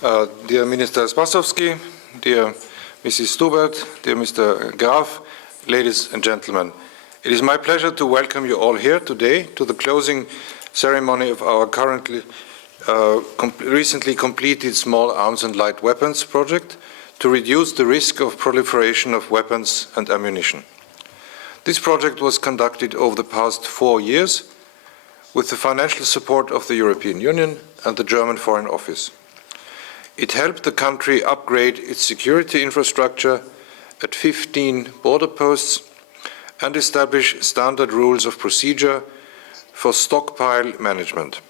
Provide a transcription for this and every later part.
Dear Minister Spasovsky, dear Mrs. Stubert, dear Mr. Graf, ladies and gentlemen, it is my pleasure to welcome you all here today to the closing ceremony of our recently completed Small Arms and Light Weapons project to reduce the risk of proliferation of weapons and ammunition. This project was conducted over the past 4 years with the financial support of the European Union and the German Foreign Office. It helped the country upgrade its security infrastructure at 15 border posts and establish standard rules of procedure for stockpile management.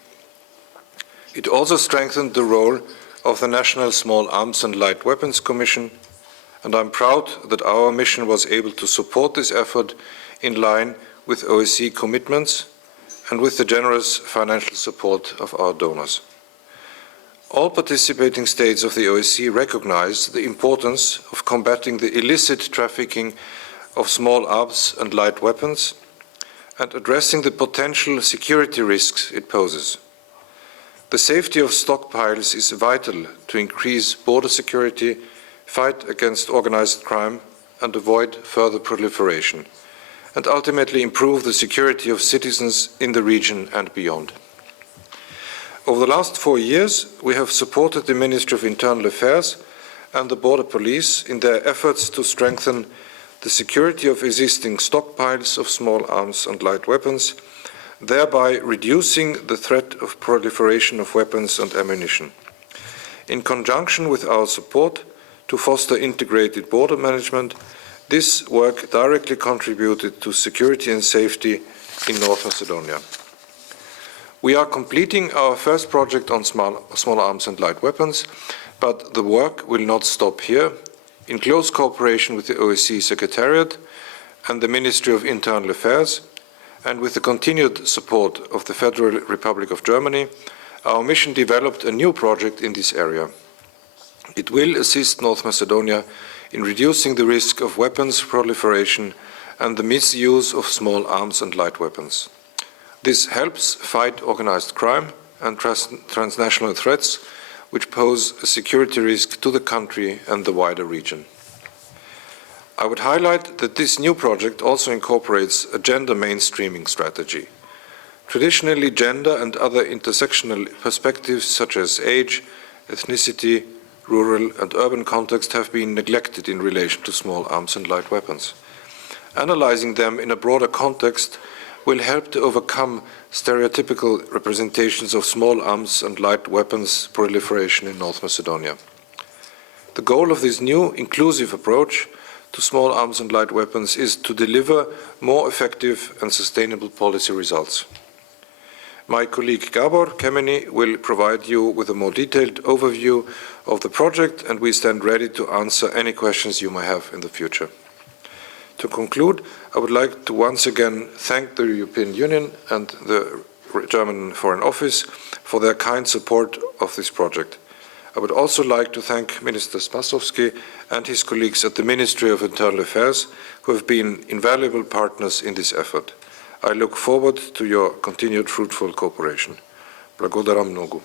It also strengthened the role of the National Small Arms and Light Weapons Commission, and I'm proud that our mission was able to support this effort in line with OSCE commitments and with the generous financial support of our donors. All participating states of the OSCE recognize the importance of combating the illicit trafficking of small arms and light weapons and addressing the potential security risks it poses. The safety of stockpiles is vital to increase border security, fight against organized crime and avoid further proliferation, and ultimately improve the security of citizens in the region and beyond. Over the last 4 years, we have supported the Ministry of Internal Affairs and the Border Police in their efforts to strengthen the security of existing stockpiles of small arms and light weapons, thereby reducing the threat of proliferation of weapons and ammunition. In conjunction with our support to foster integrated border management, this work directly contributed to security and safety in North Macedonia. We are completing our first project on small arms and light weapons, but the work will not stop here. In close cooperation with the OSCE Secretariat and the Ministry of Internal Affairs, and with the continued support of the Federal Republic of Germany, our mission developed a new project in this area. It will assist North Macedonia in reducing the risk of weapons proliferation and the misuse of small arms and light weapons. This helps fight organized crime and transnational threats which pose a security risk to the country and the wider region. I would highlight that this new project also incorporates a gender mainstreaming strategy. Traditionally, gender and other intersectional perspectives such as age, ethnicity, rural and urban context have been neglected in relation to small arms and light weapons. Analyzing them in a broader context will help to overcome stereotypical representations of small arms and light weapons proliferation in North Macedonia. The goal of this new inclusive approach to small arms and light weapons is to deliver more effective and sustainable policy results. My colleague Gabor Kemeny will provide you with a more detailed overview of the project, and we stand ready to answer any questions you may have in the future. To conclude, I would like to once again thank the European Union and the German Foreign Office for their kind support of this project. I would also like to thank Minister Spasovsky and his colleagues at the Ministry of Internal Affairs who have been invaluable partners in this effort. I look forward to your continued fruitful cooperation. Благодарам много.